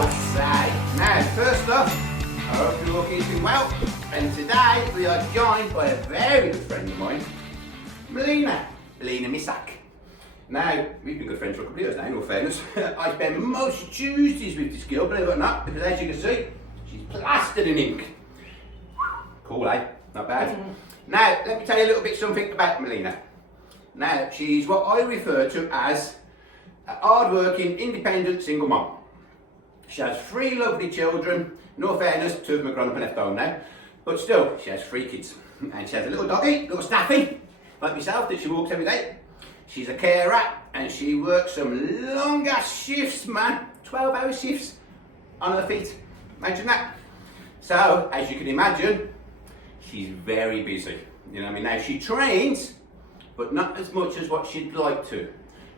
I say. Now, first off, I hope you're all keeping well. And today we are joined by a very good friend of mine, Melina Misak. Now, we've been good friends for a couple of years now, in all fairness. I spend most Tuesdays with this girl, believe it or not, because as you can see, she's plastered in ink. Cool, eh? Not bad. Now, let me tell you a little bit something about Melina. Now, she's what I refer to as a hard-working, independent single mom. She has 3 lovely children. In all fairness, 2 of them are grown up and left home now. But still, she has 3 kids. And she has a little doggy, little Staffy, like myself, that she walks every day. She's a carer, and she works some long-ass shifts, man. 12-hour shifts on her feet. Imagine that. So, as you can imagine, she's very busy. You know what I mean? Now, she trains, but not as much as what she'd like to.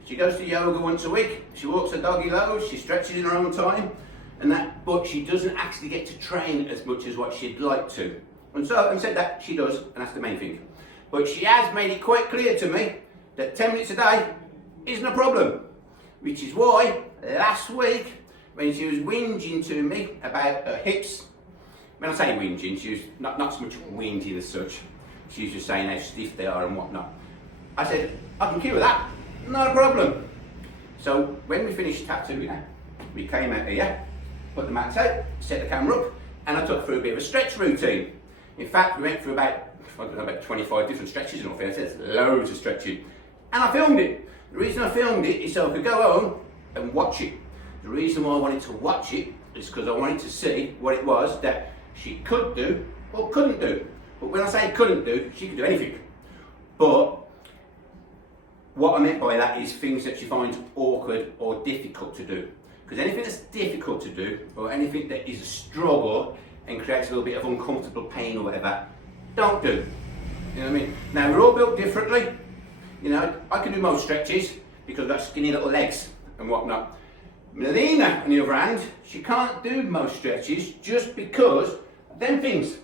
She goes to yoga once a week, she walks her doggy loads, she stretches in her own time, and that, but she doesn't actually get to train as much as what she'd like to. And so, having said that, she does, and that's the main thing. But she has made it quite clear to me that 10 minutes a day isn't a problem. Which is why, last week, when she was whinging to me about her hips, when I say whinging, she was not so much whinging as such, she was just saying how stiff they are and whatnot. I said, I can cure that. Not a problem. So when we finished tattooing, we came out here, put the mats out, set the camera up, and I took through a bit of a stretch routine. In fact, we went through about 25 different stretches in all fairness. There's loads of stretching. And I filmed it. The reason I filmed it is so I could go home and watch it. The reason why I wanted to watch it is because I wanted to see what it was that she could do or couldn't do. But when I say couldn't do, she could do anything. But what I meant by that is things that she finds awkward or difficult to do. Because anything that's difficult to do, or anything that is a struggle and creates a little bit of uncomfortable pain or whatever, don't do. You know what I mean? Now, we're all built differently. You know, I can do most stretches because I've got skinny little legs and whatnot. Melina, on the other hand, she can't do most stretches just because of them things.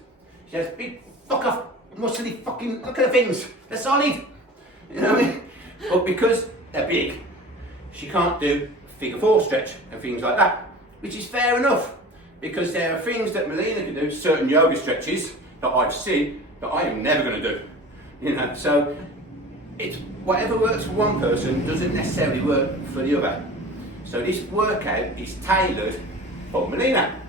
She has big, fuck off, muscly fucking, look at the things, they're solid. You know what I mean? But because they're big, she can't do figure 4 stretch and things like that, which is fair enough, because there are things that Melina can do, certain yoga stretches that I've seen that I am never going to do. You know, so it's whatever works for one person doesn't necessarily work for the other. So this workout is tailored for Melina.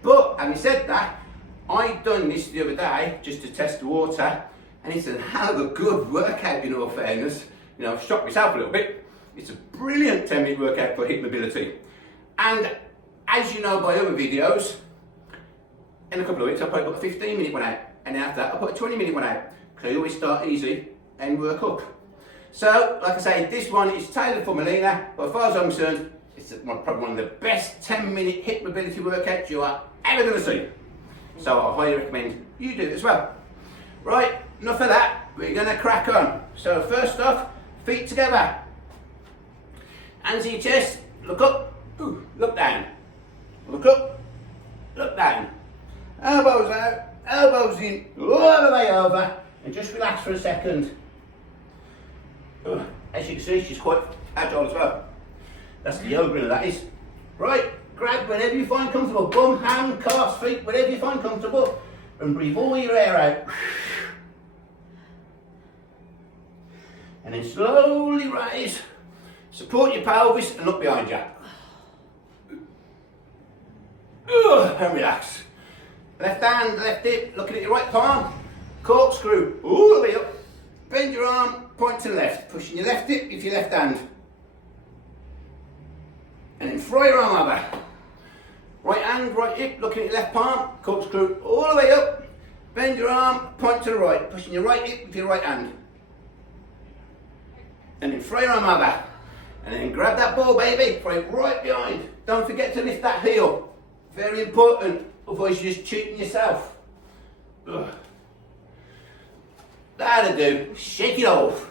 But having said that, I done this the other day just to test the water, and it's a hell of a good workout in all fairness. You know, I've shocked myself a little bit. It's a brilliant 10-minute workout for hip mobility. And as you know by other videos, in a couple of weeks I'll probably put a 15-minute one out, and then after that I'll put a 20-minute one out. Because I always start easy and work up. So, like I say, this one is tailored for Melina, but as far as I'm concerned, it's probably one of the best 10-minute hip mobility workouts you are ever going to see. So I highly recommend you do it as well. Right, enough of that, we're going to crack on. So first off, feet together. Hands to your chest, look up, look down. Look up, look down. Elbows out, elbows in, all the way over, and just relax for a second. As you can see, she's quite agile as well. That's the yoga, that is. Right, grab wherever you find comfortable. Bum, hand, calves, feet, whatever you find comfortable. And breathe all your air out. And then slowly rise. Support your pelvis and look behind you. And relax. Left hand, left hip, looking at your right palm. Corkscrew all the way up. Bend your arm, point to the left. Pushing your left hip with your left hand. And then throw your arm over. Right hand, right hip, looking at your left palm. Corkscrew all the way up. Bend your arm, point to the right. Pushing your right hip with your right hand. And then throw your arm over. And then grab that ball, baby. Throw it right behind. Don't forget to lift that heel. Very important. Otherwise you're just cheating yourself. That'll do. Shake it off.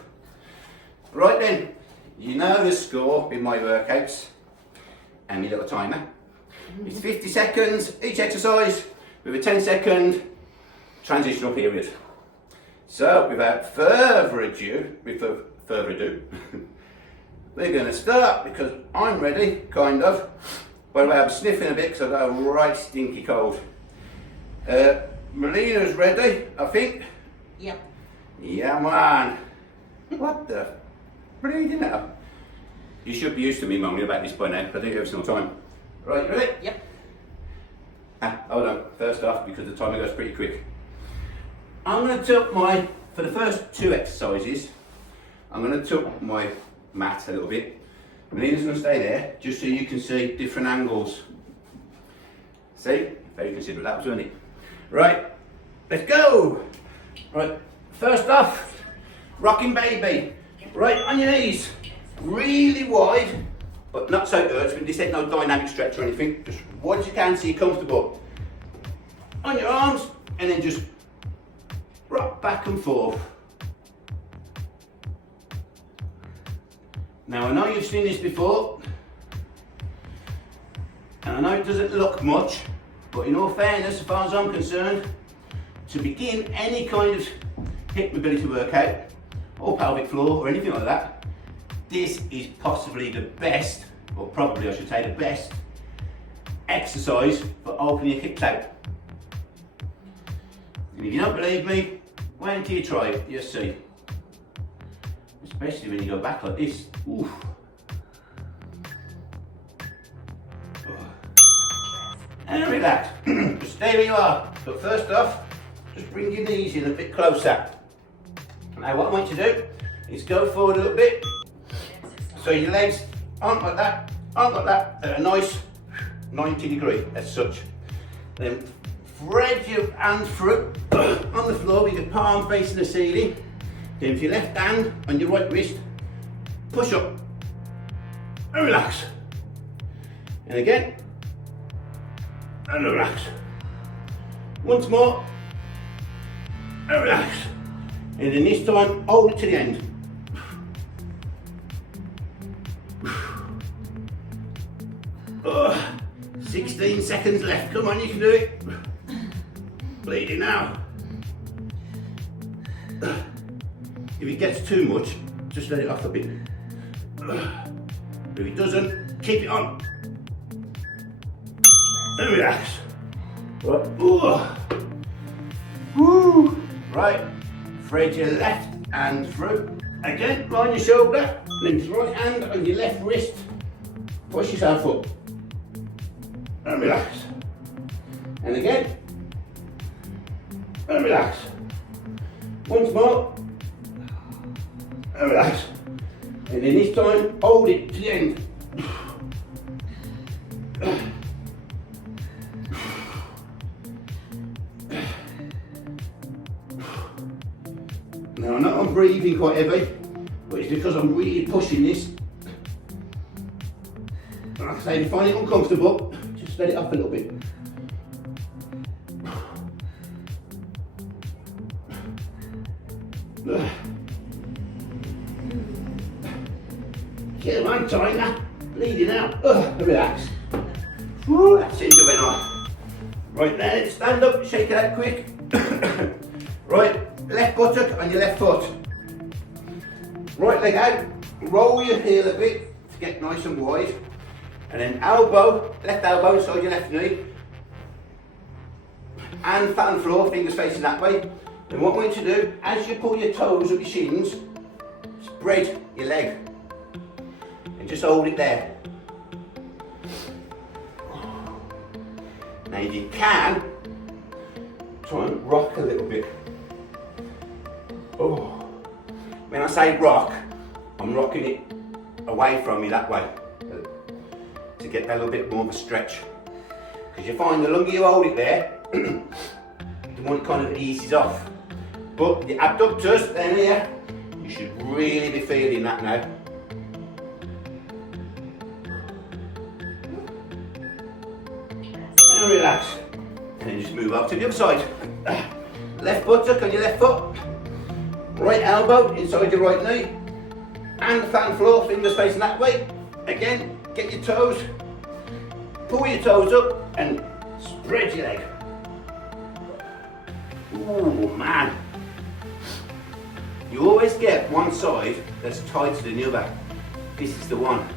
Right then, you know the score in my workouts and my little timer. It's 50 seconds each exercise with a 10-second transitional period. So without further ado, we're going to start because I'm ready, kind of. By the way, I'm sniffing a bit because I've got a right stinky cold. Melina's ready, I think. Yep. Yeah, man. What the bleeding hell? You should be used to me moaning about this by now, I do it every single time. Right, you ready? Yep. Hold on, first off, because the timer goes pretty quick. I'm going to tilt for the first 2 exercises, I'm going to tilt my mat a little bit. Melina's going to stay there, just so you can see different angles. See? Very considerate that was, wasn't it? Right, let's go! Right, first off, rocking baby. Right, on your knees, really wide, but not so it hurts. This ain't no dynamic stretch or anything. Just wide as you can so you're comfortable. On your arms, and then just rock back and forth. Now I know you've seen this before, and I know it doesn't look much, but in all fairness, as far as I'm concerned, to begin any kind of hip mobility workout, or pelvic floor, or anything like that, this is possibly the best, or probably I should say the best, exercise for opening your hips out. And if you don't believe me, wait until you try it, you'll see. Especially when you go back like this. Oof. And relax. Just stay where you are. But first off, just bring your knees in a bit closer. Now what I want you to do is go forward a little bit. So your legs aren't like that, They're a nice 90 degree as such. Then thread your hand through on the floor with your palm facing the ceiling. Then with your left hand on your right wrist, push up and relax. And again, and relax. Once more, and relax. And then this time, hold it to the end. 16 seconds left. Come on, you can do it. Bleeding now. If it gets too much, just let it off a bit. If it doesn't, keep it on. And relax. Right. Woo. Right. Thread your left hand through. Again, on your shoulder. Then your right hand on your left wrist. Push yourself up. And relax. And again. And relax. Once more. And relax. And then this time, hold it to the end. Now I know I'm breathing quite heavy, but it's because I'm really pushing this. And like I say, if you find it uncomfortable, just let it up a little bit. Get on, China. Bleeding out. Relax. Woo, that seems to went on. Right, now stand up, shake it out quick. Right, left buttock on your left foot. Right leg out, roll your heel a bit to get nice and wide. And then elbow, left elbow inside your left knee. And flat on the floor, fingers facing that way. And what I want you to do, as you pull your toes up your shins, spread your leg. And just hold it there. Now if you can, try and rock a little bit. Oh. When I say rock, I'm rocking it away from me that way to get a little bit more of a stretch. Because you find the longer you hold it there, the more it kind of eases off. But the abductors down here, you should really be feeling that now. And relax. And then just move up to the other side. Left buttock on your left foot. Right elbow inside your right knee. And flat on floor, fingers facing that way. Again, get your toes. Pull your toes up and spread your leg. Oh man. You always get one side that's tighter than the other. This is the one.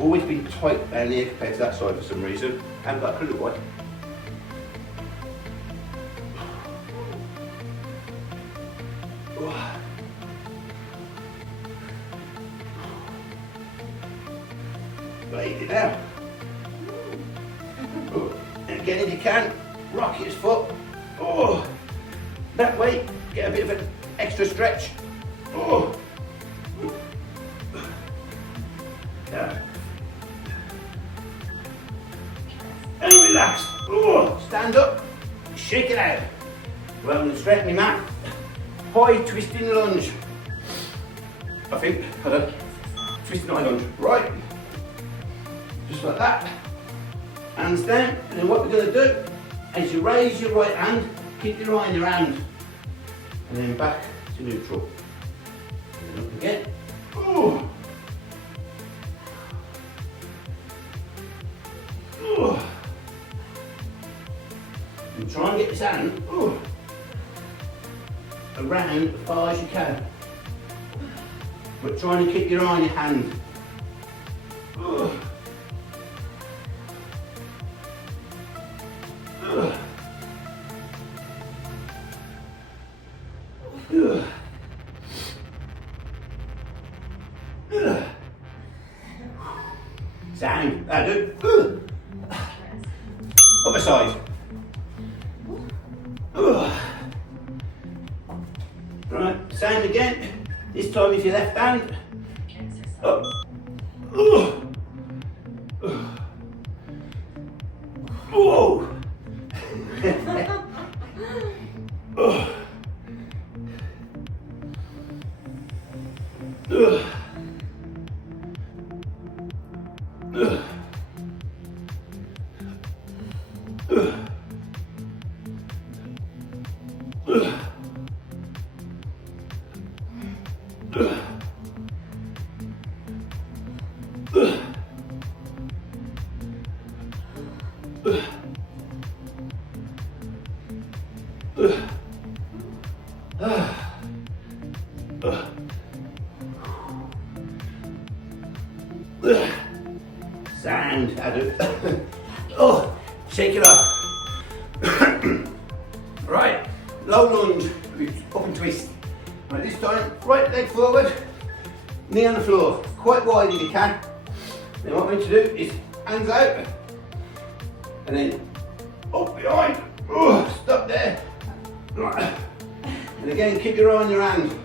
always been tight down here compared to that side for some reason. I haven't got a clue why. Lay it down. And again, if you can, rock his foot. Oh, that way, get a bit of an extra stretch. Oh. Yeah. And relax. Oh. Stand up, shake it out. Well, I'm going to straighten my mat. High twisting lunge. I think, twisting high lunge. Right. Just like that. Hands down. And then what we're going to do, as you raise your right hand, keep your eye in your hand. And then back to neutral. And up again. Ooh. Ooh. And try and get this hand around as far as you can. But trying to keep your eye on your hand. Ooh. Sound, that'll do. Other side. Right, same again. This time with your left hand. Up. Whoa. Sound, oh, shake it up. Right, low lunge, up and twist. Right, this time, right leg forward, knee on the floor, quite wide if you can. Then what we're going to do is hands out, and then up behind, stop there. Right. And again, keep your eye on your hand.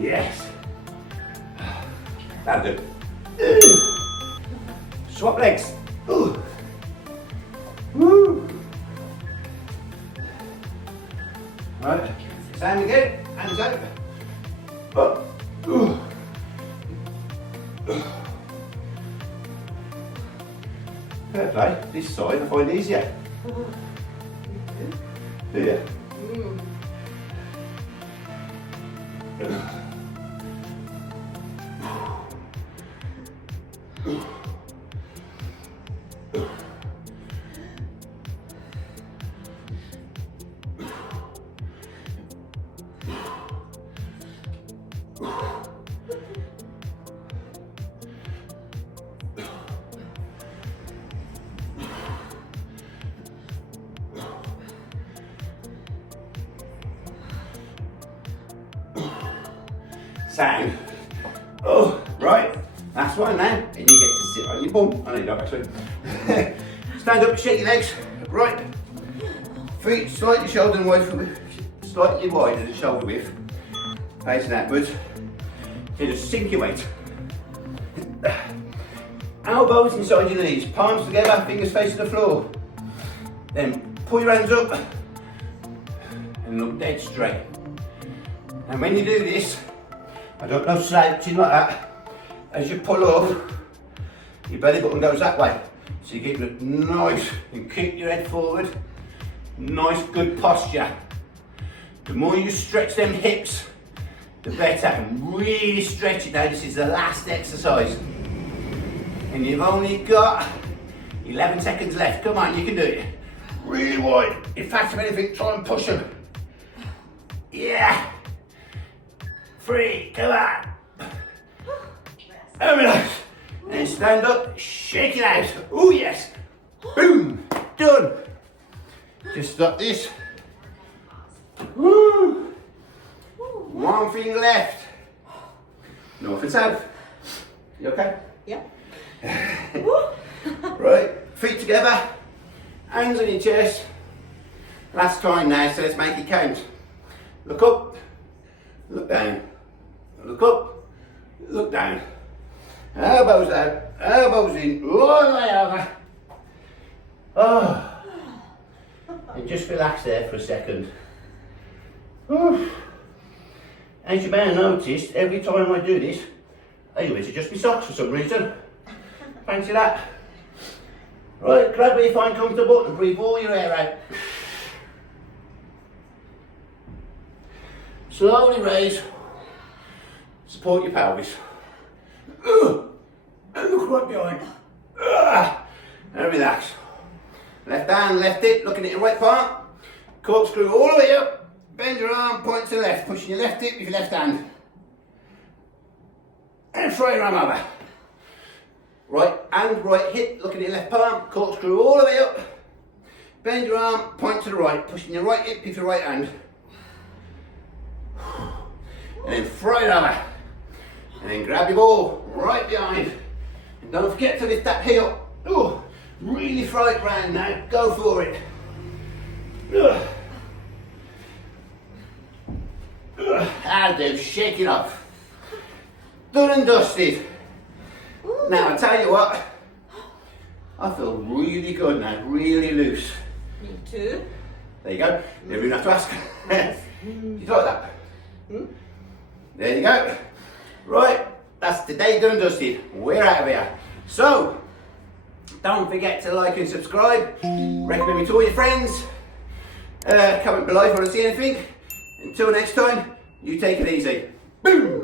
Yes. That'll do. Swap legs. Woo. Right. Same again. Hands out. Up. Fair play. This side I find easier. Do you? Sound. Oh, right. That's one now. And you get to sit on your bum. I know you don't actually. Stand up, shake your legs. Right. Feet slightly shoulder width, slightly wider than shoulder width. Facing outwards. So just sink your weight. Elbows inside your knees, palms together, fingers facing the floor. Then pull your hands up and look dead straight. And when you do this, I don't know, slouching like that, as you pull up, your belly button goes that way. So you keep it nice and keep your head forward. Nice, good posture. The more you stretch them hips, the better. And really stretch it now. This is the last exercise. And you've only got 11 seconds left. Come on, you can do it. Really wide. If that's anything, try and push them. Yeah. 3, come on. Very nice. And stand up, shake it out. Oh yes. Boom. Done. Just stop this. Woo. One thing left. North and south. You okay? Yeah. Right, feet together, hands on your chest. Last time now, so let's make it count. Look up, look down. Look up, look down. Elbows out, elbows in, all the way over. Oh. And just relax there for a second. Whew. As you may have noticed, every time I do this, I always adjust my socks for some reason. Fancy that? Right, grab where you find comfortable and breathe all your air out. Slowly raise. Support your pelvis. And look right behind. And relax. Left hand, left hip, looking at your right palm. Corkscrew all the way up. Bend your arm, point to the left. Pushing your left hip with your left hand. And throw your arm over. Right hand, right hip, looking at your left palm. Corkscrew all the way up. Bend your arm, point to the right. Pushing your right hip with your right hand. And then throw it over. And then grab your ball right behind. And don't forget to lift that heel. Ooh, really throw it round now. Go for it. That'll do. Shake it off. Done and dusted. Now I tell you what, I feel really good now. Really loose. Me too. There you go. Never even have to ask. You like that? There you go. Right, that's today done and dusted. We're out of here. So, don't forget to like and subscribe. Recommend me to all your friends. Comment below if you want to see anything. Until next time, you take it easy. Boom!